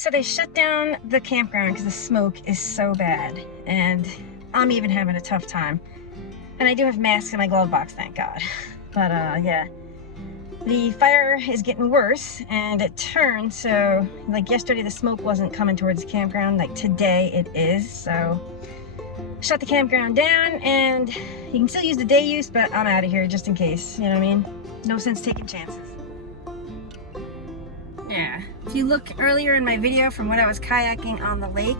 So they shut down the campground because the smoke is so bad, and I'm even having a tough time. And I do have masks in my glove box, thank God. But yeah, the fire is getting worse, and it turned, so like yesterday the smoke wasn't coming towards the campground, like today it is. So shut the campground down, and you can still use the day use, but I'm out of here just in case, you know what I mean? No sense taking chances. Yeah, if you look earlier in my video from when I was kayaking on the lake,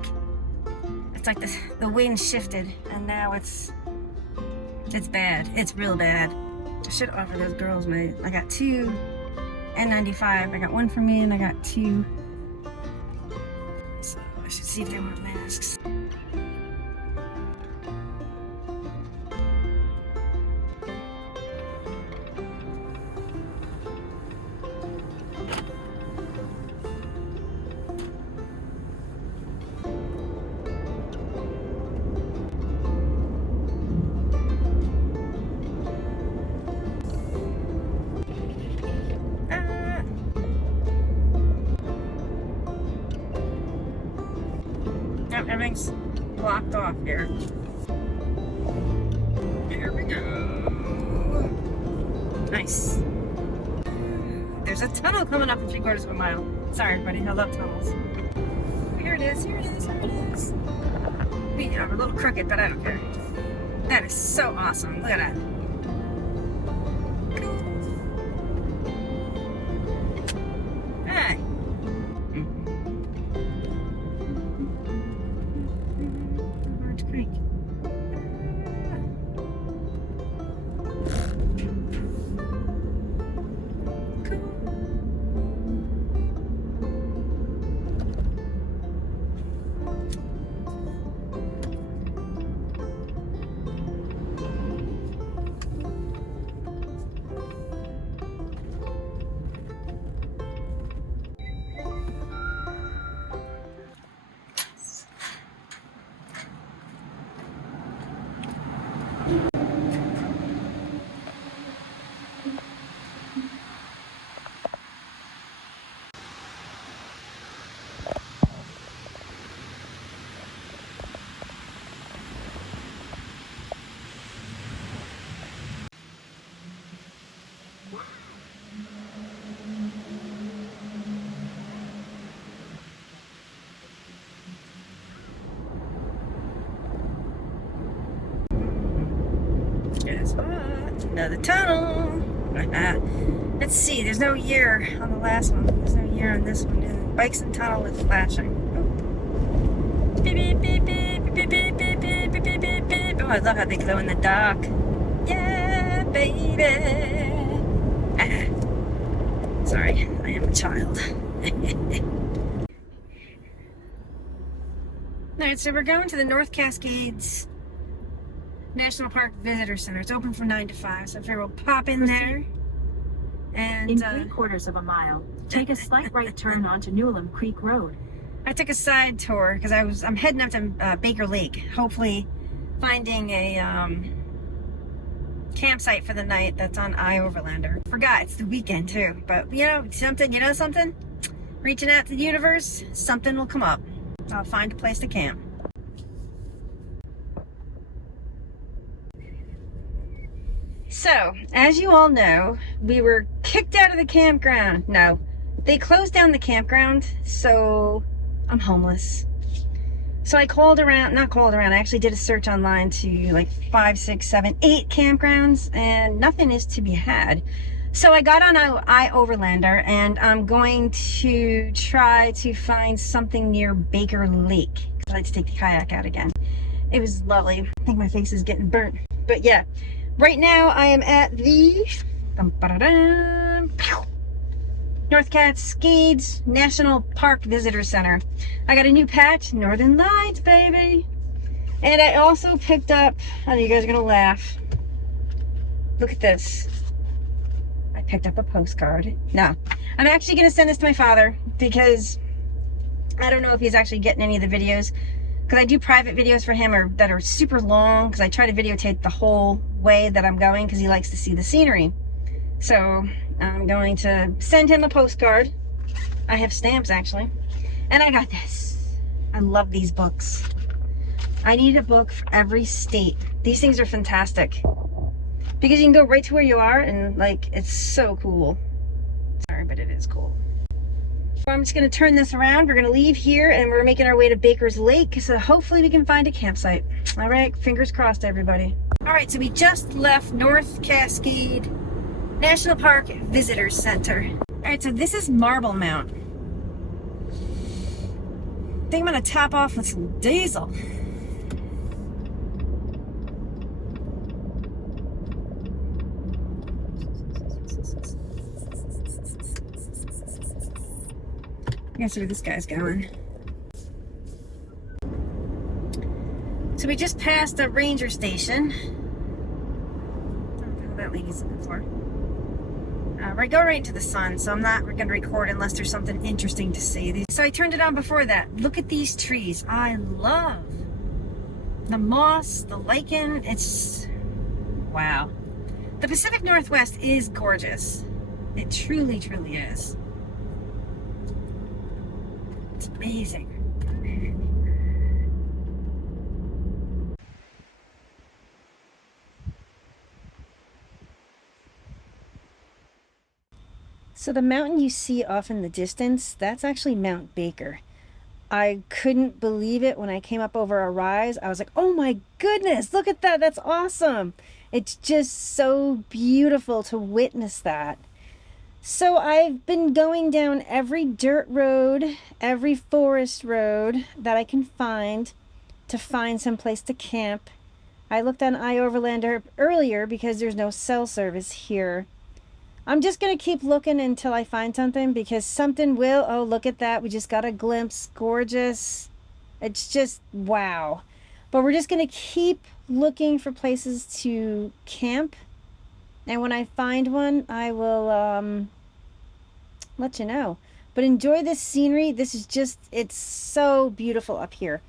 it's like the wind shifted, and now it's bad. It's real bad. I should offer those girls I got 2 N95. I got 1 for me, and I got 2. So I should see if they want masks. Everything's blocked off here. Here we go. Nice. There's a tunnel coming up in 3/4 of a mile. Sorry, everybody. I love tunnels. Here it is. Here it is. Here it is. You know, we're a little crooked, but I don't care. That is so awesome. Look at that. Hey. Creek. Guess what? Another tunnel. Let's see. There's no year on the last one. There's no year on this one. And bikes and tunnel with flashing. Oh. Beep, beep, beep, beep, beep, beep, beep, beep, beep, beep, beep, beep. Oh, I love how they glow in the dark. Yeah, baby. Sorry, I am a child. Alright, so we're going to the North Cascades National Park Visitor Center. It's open from 9 to 5, so I figure we'll pop in there. And in 3/4 of a mile, take a slight right turn onto Newlam Creek Road. I took a side tour because I'm heading up to Baker Lake, hopefully finding a campsite for the night that's on iOverlander. Forgot it's the weekend too, but you know something? Reaching out to the universe, something will come up. I'll find a place to camp. So, as you all know, we were kicked out of the campground. No, they closed down the campground, so I'm homeless. So I I actually did a search online to like 5, 6, 7, 8 campgrounds, and nothing is to be had. So I got on iOverlander, and I'm going to try to find something near Baker Lake. I'd like to take the kayak out again. It was lovely. I think my face is getting burnt. But yeah, right now I am at the North Cascades National Park Visitor Center. I got a new patch, Northern Lights, baby. And I also picked up, I know you guys are gonna laugh. Look at this. I picked up a postcard. No, I'm actually gonna send this to my father because I don't know if he's actually getting any of the videos, because I do private videos for him that are super long, because I try to videotape the whole way that I'm going because he likes to see the scenery. So I'm going to send him a postcard. I have stamps actually. And I got this. I love these books. I need a book for every state. These things are fantastic because you can go right to where you are, and like, it's so cool. Sorry, but it is cool. So I'm just gonna turn this around. We're gonna leave here and we're making our way to Baker's Lake, so hopefully we can find a campsite. All right, fingers crossed, everybody. All right, so we just left North Cascade National Park Visitor Center. All right, so this is Marble Mount. I think I'm gonna top off with some diesel. I guess where this guy's going. So we just passed a ranger station. I don't know what that lady's looking for. We're going right into the sun, so I'm not going to record unless there's something interesting to see. So I turned it on before that. Look at these trees. I love the moss, the lichen. It's wow. The Pacific Northwest is gorgeous. It truly, truly is. It's amazing. So the mountain you see off in the distance, that's actually Mount Baker. I couldn't believe it when I came up over a rise. I was like, oh my goodness, look at that. That's awesome. It's just so beautiful to witness that. So I've been going down every dirt road, every forest road that I can find to find some place to camp. I looked on iOverlander earlier because there's no cell service here. I'm just going to keep looking until I find something, because something will. Oh, look at that. We just got a glimpse. Gorgeous. It's just wow. But we're just going to keep looking for places to camp. And when I find one, I will let you know. But enjoy this scenery. This is just, it's so beautiful up here.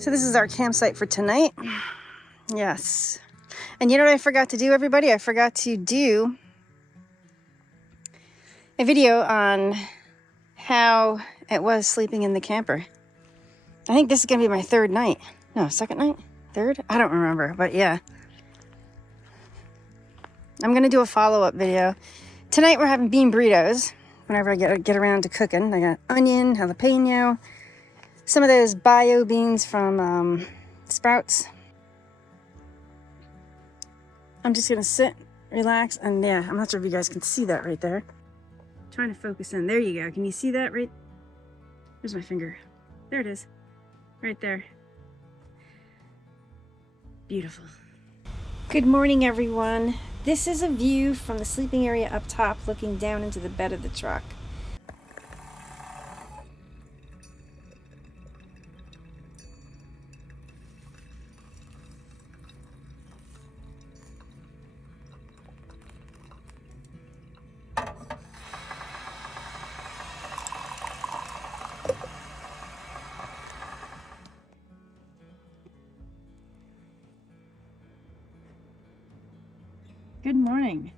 So this is our campsite for tonight. Yes. And you know what I forgot to do, everybody? I forgot to do a video on how it was sleeping in the camper. I think this is going to be my third night. No, second night? Third? I don't remember, but yeah. I'm going to do a follow-up video. Tonight we're having bean burritos. Whenever I get around to cooking. I got onion, jalapeno, some of those bio beans from Sprouts. I'm just gonna sit, relax, and yeah, I'm not sure if you guys can see that right there. I'm trying to focus in. There you go. Can you see that right? Where's my finger? There it is. Right there. Beautiful. Good morning, everyone. This is a view from the sleeping area up top, looking down into the bed of the truck. Good morning.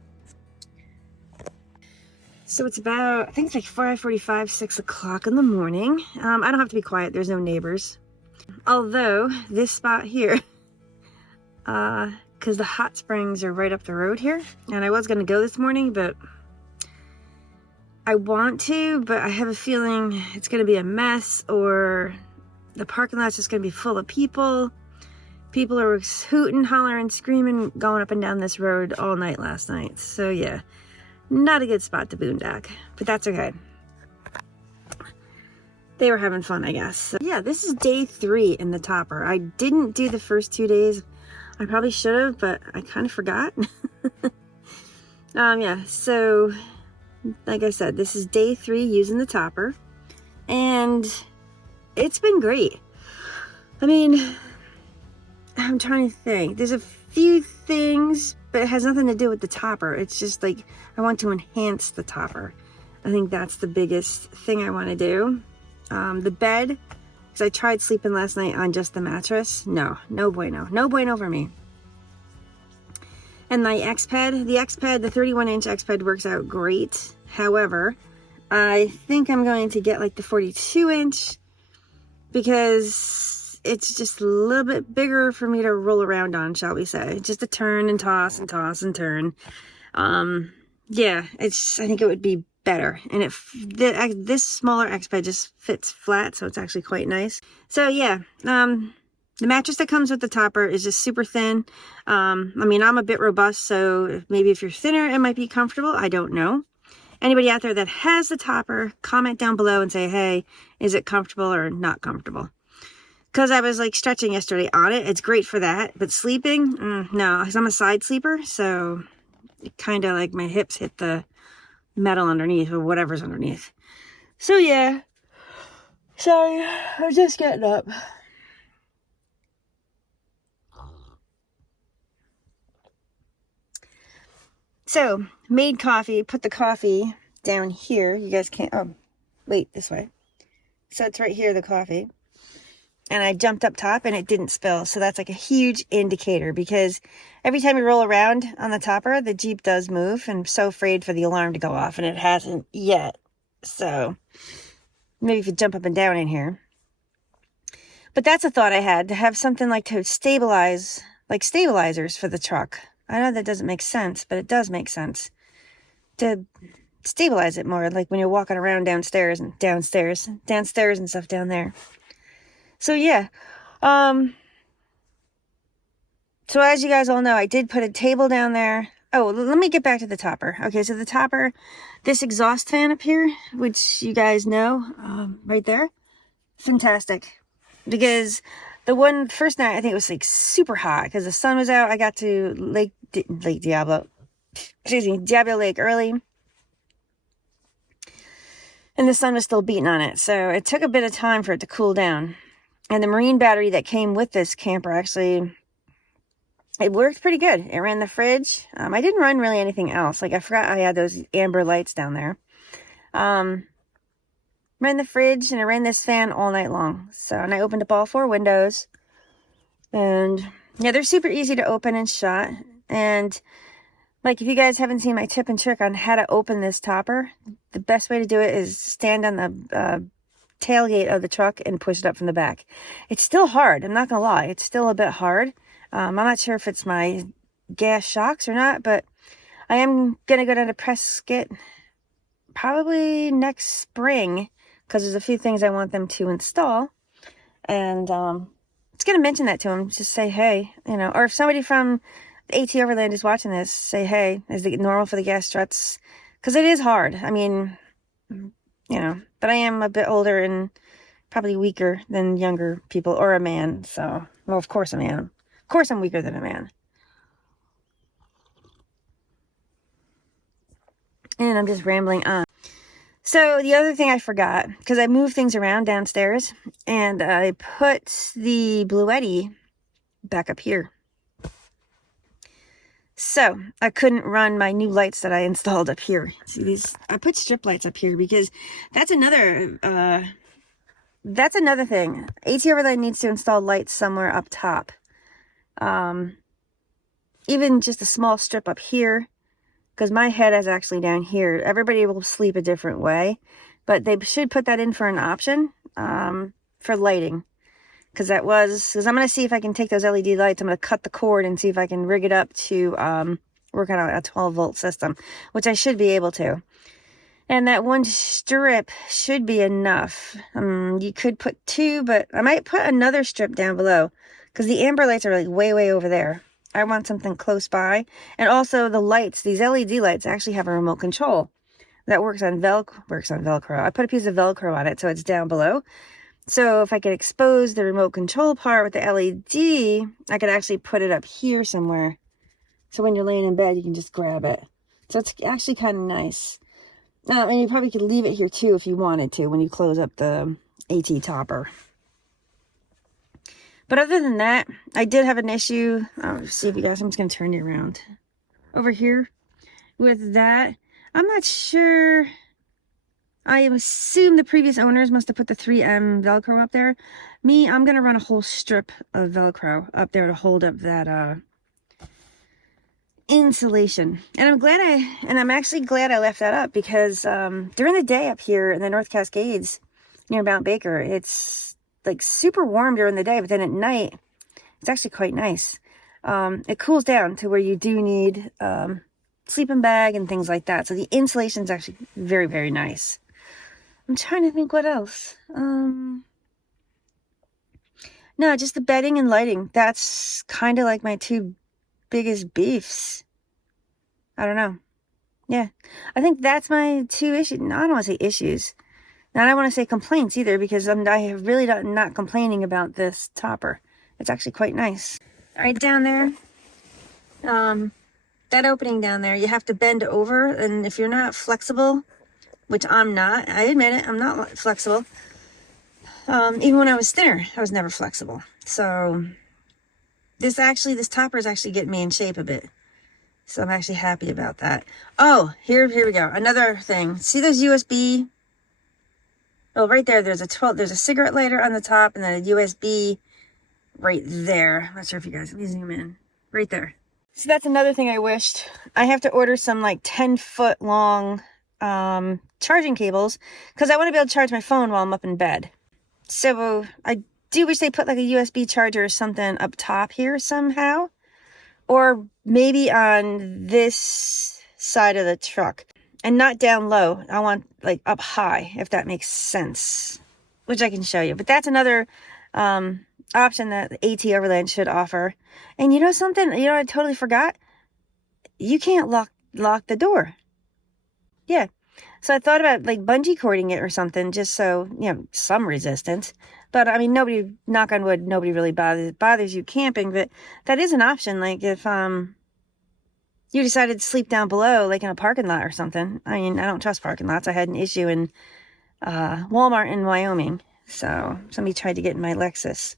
So it's about, I think it's like 5:45, 6 o'clock in the morning. I don't have to be quiet. There's no neighbors. Although this spot here, because the hot springs are right up the road here, and I was going to go this morning, but I want to, but I have a feeling it's going to be a mess, or the parking lot's just going to be full of people. People are hooting, hollering, screaming, going up and down this road all night last night. So yeah, not a good spot to boondock, but that's okay. They were having fun, I guess. So, yeah, this is day 3 in the topper. I didn't do the first 2 days. I probably should have, but I kind of forgot. Yeah, so like I said, this is day 3 using the topper, and it's been great. I mean, I'm trying to think. There's a few things, but it has nothing to do with the topper. It's just like I want to enhance the topper. I think that's the biggest thing I want to do. The bed, because I tried sleeping last night on just the mattress. No bueno. No bueno for me. And my X-Ped, the 31-inch X-Ped works out great. However, I think I'm going to get like the 42-inch because it's just a little bit bigger for me to roll around on, shall we say. Just to turn and toss and toss and turn. Yeah, I think it would be better. And this smaller X-Ped just fits flat, so it's actually quite nice. So yeah, the mattress that comes with the topper is just super thin. I mean, I'm a bit robust, so maybe if you're thinner, it might be comfortable. I don't know. Anybody out there that has the topper, comment down below and say, hey, is it comfortable or not comfortable? Because I was like stretching yesterday on it. It's great for that. But sleeping, no, because I'm a side sleeper. So it kind of like my hips hit the metal underneath or whatever's underneath. So yeah. Sorry, I'm just getting up. So, made coffee, put the coffee down here. You guys can't, oh, wait, this way. So it's right here, the coffee. And I jumped up top and it didn't spill. So that's like a huge indicator because every time you roll around on the topper, the Jeep does move. And I'm so afraid for the alarm to go off and it hasn't yet. So maybe if you jump up and down in here. But that's a thought I had, to have something like to stabilize, like stabilizers for the truck. I know that doesn't make sense, but it does make sense. To stabilize it more, like when you're walking around downstairs and stuff down there. So yeah. So as you guys all know, I did put a table down there. Oh, let me get back to the topper. Okay, so the topper, this exhaust fan up here, which you guys know, right there, fantastic. Because the first night, I think it was like super hot because the sun was out. I got to Lake Diablo, Diablo Lake early. And the sun was still beating on it. So it took a bit of time for it to cool down. And the marine battery that came with this camper, actually, it worked pretty good. It ran the fridge. I didn't run really anything else. Like I forgot I had those amber lights down there. Ran the fridge and I ran this fan all night long. So, and I opened up all 4 windows. And yeah, they're super easy to open and shut. And like if you guys haven't seen my tip and trick on how to open this topper, the best way to do it is stand on the tailgate of the truck and push it up from the back. It's still hard. I'm not gonna lie. It's still a bit hard. I'm not sure if it's my gas shocks or not, but I am gonna go down to Prescott probably next spring because there's a few things I want them to install. And it's gonna mention that to them. Just say, hey, you know, or if somebody from AT Overland is watching this, say, hey, is it normal for the gas struts? Because it is hard. I mean, you know, but I am a bit older and probably weaker than younger people or a man. So, well, of course a man. Of course I'm weaker than a man. And I'm just rambling on. So the other thing I forgot, because I moved things around downstairs, and I put the Bluetti back up here. So I couldn't run my new lights that I installed up here. See these? I put strip lights up here because that's another thing. AT Overland needs to install lights somewhere up top. Even just a small strip up here, because my head is actually down here. Everybody will sleep a different way, but they should put that in for an option for lighting. Because I'm going to see if I can take those LED lights. I'm going to cut the cord and see if I can rig it up to work on a 12-volt system, which I should be able to. And that one strip should be enough. You could put 2, but I might put another strip down below because the amber lights are like way, way over there. I want something close by. And also the lights, these LED lights actually have a remote control that works on Velcro. I put a piece of Velcro on it so it's down below. So if I could expose the remote control part with the LED, I could actually put it up here somewhere. So when you're laying in bed, you can just grab it. So it's actually kind of nice. And you probably could leave it here too if you wanted to when you close up the AT topper. But other than that, I did have an issue. I'll see if you guys, I'm just going to turn you around. Over here with that, I'm not sure. I assume the previous owners must have put the 3M Velcro up there. Me, I'm going to run a whole strip of Velcro up there to hold up that insulation. And I'm actually glad I left that up because during the day up here in the North Cascades near Mount Baker, it's like super warm during the day, but then at night, it's actually quite nice. It cools down to where you do need sleeping bag and things like that. So the insulation is actually very, very nice. I'm trying to think what else. No, just the bedding and lighting. That's kind of like my two biggest beefs. I don't know. Yeah, I think that's my two issues. No, I don't want to say issues. Now, I don't want to say complaints either because I have really not complaining about this topper. It's actually quite nice. Right down there, that opening down there, you have to bend over, and if you're not flexible, which I'm not, I admit it, I'm not flexible. Even when I was thinner, I was never flexible. So this topper is actually getting me in shape a bit. So I'm actually happy about that. Oh, here we go. Another thing. See those USB? Oh, right there, there's a cigarette lighter on the top and then a USB right there. I'm not sure if you guys, let me zoom in. Right there. So that's another thing I wished. I have to order some like 10-foot long charging cables because I want to be able to charge my phone while I'm up in bed. So I do wish they put like a USB charger or something up top here somehow. Or maybe on this side of the truck. And not down low. I want like up high, if that makes sense. Which I can show you. But that's another option that the AT Overland should offer. And you know something? You know what I totally forgot? You can't lock the door. Yeah. So I thought about like bungee cording it or something, just so, you know, some resistance. But I mean, nobody, knock on wood, nobody really bothers you camping. But that is an option. Like if you decided to sleep down below, like in a parking lot or something. I mean, I don't trust parking lots. I had an issue in Walmart in Wyoming. So somebody tried to get in my Lexus.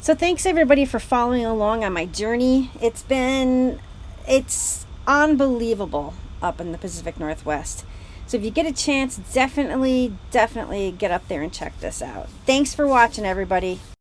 So thanks everybody for following along on my journey. It's unbelievable up in the Pacific Northwest. So if you get a chance, definitely get up there and check this out. Thanks for watching, everybody.